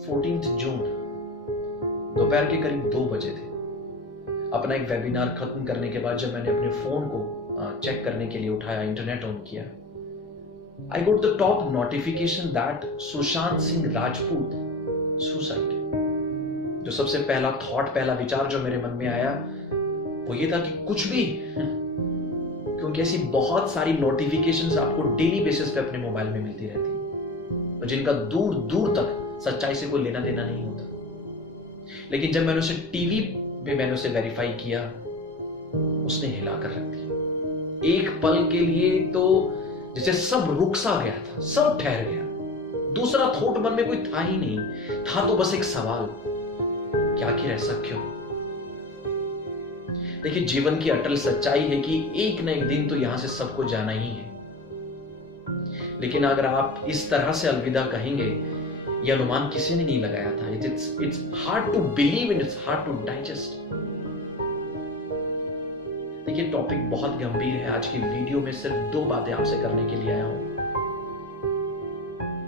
14 जून दोपहर के करीब 2 बजे थे। अपना एक वेबिनार खत्म करने के बाद जब मैंने अपने फोन को चेक करने के लिए उठाया, इंटरनेट ऑन किया, I got the top notification that Sushant Singh Rajput suicide. जो सबसे पहला थॉट, पहला विचार जो मेरे मन में आया वो ये था कि कुछ भी, क्योंकि ऐसी बहुत सारी नोटिफिकेशंस आपको डेली बेसिस पे अपने मोबाइल में मिलती रहती है, जिनका दूर दूर तक सच्चाई से कोई लेना देना नहीं होता। लेकिन जब मैंने उसे टीवी पे वेरीफाई किया, उसने हिला कर रख दिया। एक पल के लिए तो जैसे सब रुक सा गया था, सब ठहर गया। दूसरा थॉट मन में कोई था ही नहीं, था तो बस एक सवाल कि आखिर ऐसा क्यों। देखिए, जीवन की अटल सच्चाई है कि एक न एक दिन तो यहां से सबको जाना ही है। लेकिन अगर आप इस तरह से अलविदा कहेंगे, यह अनुमान किसी ने नहीं लगाया था। It's hard to believe and it's hard to digest. देखिए, टॉपिक बहुत गंभीर है। आज की वीडियो में सिर्फ 2 बातें आपसे करने के लिए आया हूं।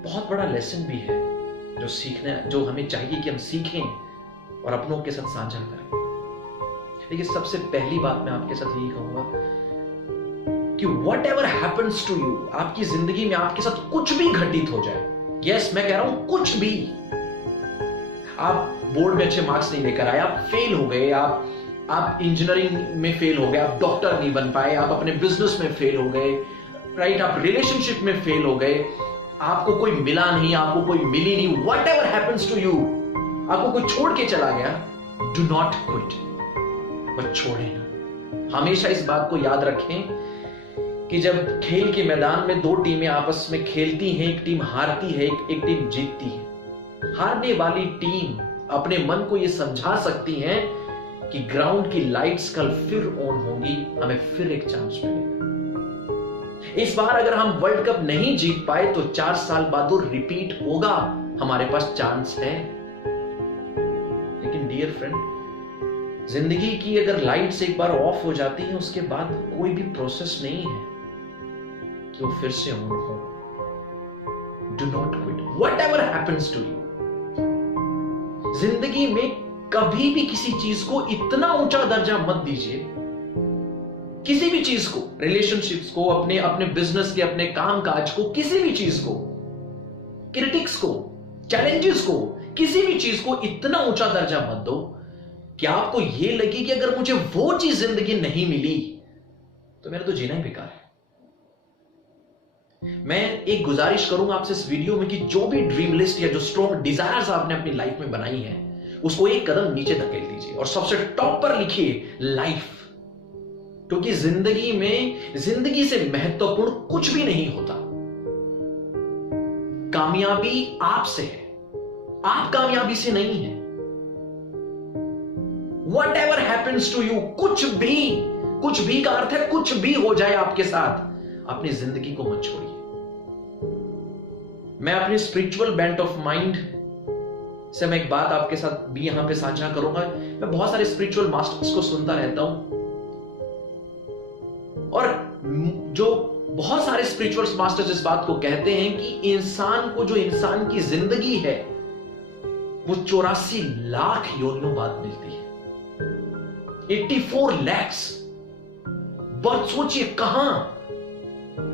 बहुत बड़ा लेसन भी है जो हमें चाहिए कि हम सीखें और अपनों के साथ साझा करें। देखिए, सबसे पहली बात मैं आपके साथ यही कहूंगा कि whatever happens to you, आपकी जिंदगी में आपके साथ कुछ भी घटित हो जाए, यस मैं कह रहा हूं कुछ भी, आप बोर्ड में अच्छे मार्क्स नहीं लेकर आए, आप फेल हो गए, आप इंजीनियरिंग में फेल हो गए, आप डॉक्टर नहीं बन पाए, आप अपने बिजनेस में फेल हो गए, राइट, आप रिलेशनशिप में फेल हो गए, आपको कोई मिला नहीं, आपको कोई मिली नहीं, whatever happens to you, आपको कोई छोड़ के चला गया, डू नॉट क्विट, बट छोड़े ना। हमेशा इस बात को याद रखें कि जब खेल के मैदान में 2 टीमें आपस में खेलती हैं, एक टीम हारती है, एक टीम जीतती है। हारने वाली टीम अपने मन को यह समझा सकती है कि ग्राउंड की लाइट्स कल फिर ऑन होंगी, हमें फिर एक चांस मिलेगा। इस बार अगर हम वर्ल्ड कप नहीं जीत पाए तो 4 साल बाद वो रिपीट होगा, हमारे पास चांस है। लेकिन डियर फ्रेंड, जिंदगी की अगर लाइट्स एक बार ऑफ हो जाती हैं, उसके बाद कोई भी प्रोसेस नहीं है कि वो फिर से ऑन हो। Do not quit whatever happens to you. जिंदगी में कभी भी किसी चीज को इतना ऊंचा दर्जा मत दीजिए, किसी भी चीज को, रिलेशनशिप्स को, अपने बिजनेस के, अपने काम काज को, किसी भी चीज को, क्रिटिक्स को, चैलेंजेस को, किसी भी चीज को इतना ऊंचा दर्जा मत दो कि आपको यह लगे कि अगर मुझे वो चीज जिंदगी नहीं मिली तो मेरा तो जीना ही बेकार है। मैं एक गुजारिश करूंगा आपसे इस वीडियो में कि जो भी ड्रीम लिस्ट या जो स्ट्रॉन्ग डिजायर्स आपने अपनी लाइफ में बनाई है, उसको एक कदम नीचे धकेल दीजिए और सबसे टॉप पर लिखिए लाइफ। क्योंकि जिंदगी में जिंदगी से महत्वपूर्ण कुछ भी नहीं होता। कामयाबी आपसे है, आप कामयाबी से नहीं है। Whatever happens to you, कुछ भी का अर्थ है कुछ भी हो जाए आपके साथ, अपनी जिंदगी को मत छोड़िए। मैं अपनी स्पिरिचुअल बेंट ऑफ माइंड से मैं एक बात आपके साथ भी यहां पे साझा करूंगा। मैं बहुत सारे स्पिरिचुअल मास्टर्स को सुनता रहता हूं और जो बहुत सारे स्पिरिचुअल मास्टर्स इस बात को कहते हैं कि इंसान को जो इंसान की जिंदगी है वो 84 लाख योनियों बाद मिलती है। 84 lakhs बर्थ, सोचिए कहां।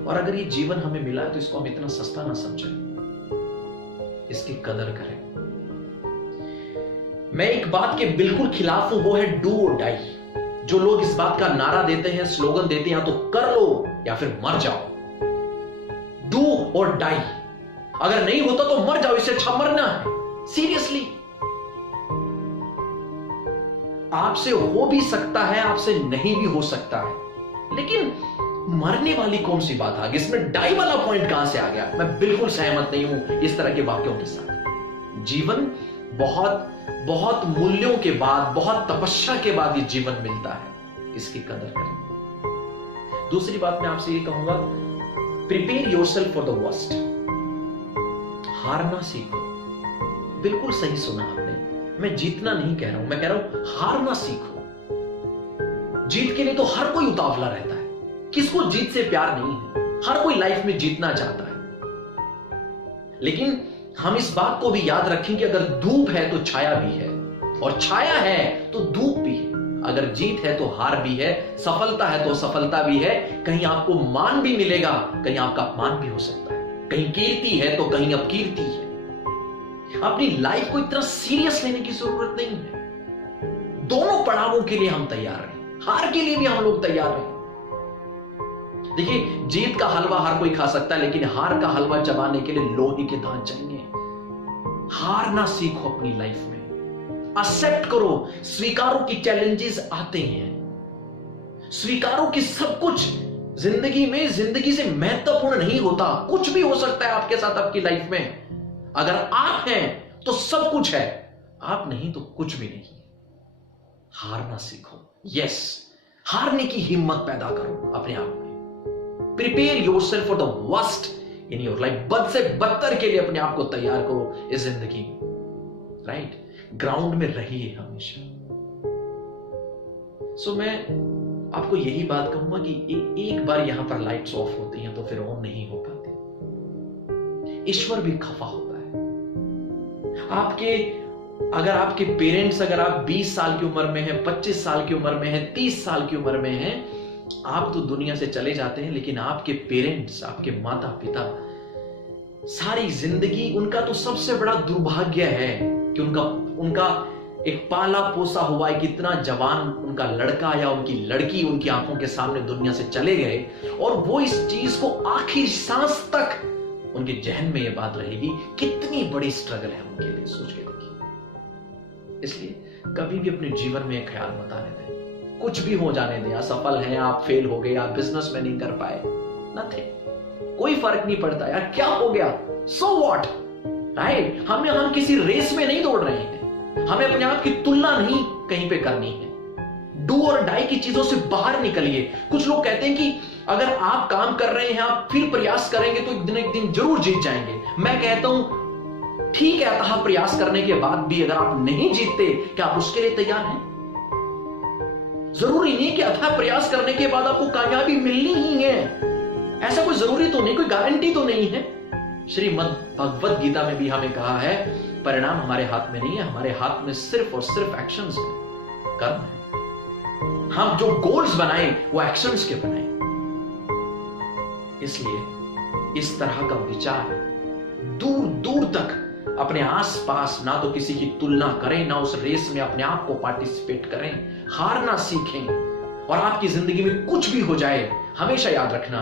और अगर ये जीवन हमें मिला है तो इसको हम इतना सस्ता ना समझें, इसकी कदर करें। मैं एक बात के बिल्कुल खिलाफ हूं, वो है डू और डाई। जो लोग इस बात का नारा देते हैं, स्लोगन देते हैं, या तो कर लो या फिर मर जाओ। डू और डाई, अगर नहीं होता तो मर जाओ, इससे अच्छा मरना है। सीरियसली, आपसे हो भी सकता है, आपसे नहीं भी हो सकता है, लेकिन मरने वाली कौन सी बात आ गई इसमें? डाई वाला पॉइंट कहां से आ गया? मैं बिल्कुल सहमत नहीं हूं इस तरह के वाक्यों के साथ। जीवन बहुत बहुत मूल्यों के बाद, बहुत तपस्या के बाद ये जीवन मिलता है, इसकी कदर करें। दूसरी बात मैं आपसे ये कहूंगा, prepare yourself for the worst. हारना सीखो। बिल्कुल सही सुना आपने, मैं जीतना नहीं कह रहा हूं, मैं कह रहा हूं हारना सीखो। जीत के लिए तो हर कोई उतावला रहता है, किसको जीत से प्यार नहीं है? हर कोई लाइफ में जीतना चाहता है, लेकिन हम इस बात को भी याद रखें कि अगर धूप है तो छाया भी है, और छाया है तो धूप भी है। अगर जीत है तो हार भी है, सफलता है तो असफलता भी है। कहीं आपको मान भी मिलेगा, कहीं आपका अपमान भी हो सकता है। कहीं कीर्ति है तो कहीं अपकीर्ति है। अपनी लाइफ को इतना सीरियस लेने की जरूरत नहीं है। दोनों पड़ावों के लिए हम तैयार हैं, हार के लिए भी हम लोग तैयार हैं। देखिए, जीत का हलवा हर कोई खा सकता है, लेकिन हार का हलवा चबाने के लिए लोहे के दांत चाहिए। हारना सीखो अपनी लाइफ में, एक्सेप्ट करो, स्वीकारो कि चैलेंजेस आते हैं, स्वीकारो कि सब कुछ जिंदगी में जिंदगी से महत्वपूर्ण नहीं होता। कुछ भी हो सकता है आपके साथ आपकी लाइफ में। अगर आप हैं तो सब कुछ है, आप नहीं तो कुछ भी नहीं। हारना सीखो, यस, हारने की हिम्मत पैदा करो अपने आप में। Prepare yourself for the worst in your life. बद से बदतर के लिए अपने आप को तैयार करो इस जिंदगी में, राइट? ग्राउंड में रहिए हमेशा। सो मैं आपको यही बात कहूंगा कि एक बार यहां पर लाइट्स ऑफ होती हैं तो फिर ऑन नहीं हो पाती। ईश्वर भी खफा होता है। अगर आपके पेरेंट्स, अगर आप 20 साल की उम्र में हैं, 25 साल की उम्र में हैं, 30 साल की उम्र में हैं, आप तो दुनिया से चले जाते हैं, लेकिन आपके पेरेंट्स, आपके माता पिता सारी जिंदगी, उनका तो सबसे बड़ा दुर्भाग्य है कि उनका एक पाला पोसा हुआ एक इतना जवान उनका लड़का या उनकी लड़की उनकी आंखों के सामने दुनिया से चले गए, और वो इस चीज को आखिरी सांस तक उनके जहन में ये बात रहेगी। कितनी बड़ी स्ट्रगल है उनके लिए, सोच के देखिए। इसलिए कभी भी अपने जीवन में एक ख्याल मत आने दें, कुछ भी हो जाने दें। असफल हैं आप, फेल हो गए आप, बिजनेस में नहीं कर पाए, नथिंग, कोई फर्क नहीं पड़ता यार, क्या हो गया, सो व्हाट, राइट? हम किसी रेस में नहीं दौड़ रहे हैं, हमें अपने आप की तुलना नहीं कहीं पे करनी है। डू और डाई की चीजों से बाहर निकलिए। कुछ लोग कहते हैं कि अगर आप काम कर रहे हैं, आप फिर प्रयास करेंगे तो एक दिन जरूर जीत जाएंगे। मैं कहता हूं ठीक है, अतः प्रयास करने के बाद भी अगर आप नहीं जीतते, क्या आप उसके लिए तैयार हैं? जरूरी नहीं कि अथाह प्रयास करने के बाद आपको कामयाबी मिलनी ही है, ऐसा कोई जरूरी तो नहीं, कोई गारंटी तो नहीं है। श्रीमद् भगवत गीता में भी हमें कहा है, परिणाम हमारे हाथ में नहीं है, हमारे हाथ में सिर्फ और सिर्फ एक्शंस है, कर्म है। हम जो गोल्स बनाए वो एक्शंस के बनाए। इसलिए इस तरह का विचार दूर दूर तक अपने आसपास, ना तो किसी की तुलना करें, ना उस रेस में अपने आप को पार्टिसिपेट करें। हारना सीखें, और आपकी जिंदगी में कुछ भी हो जाए, हमेशा याद रखना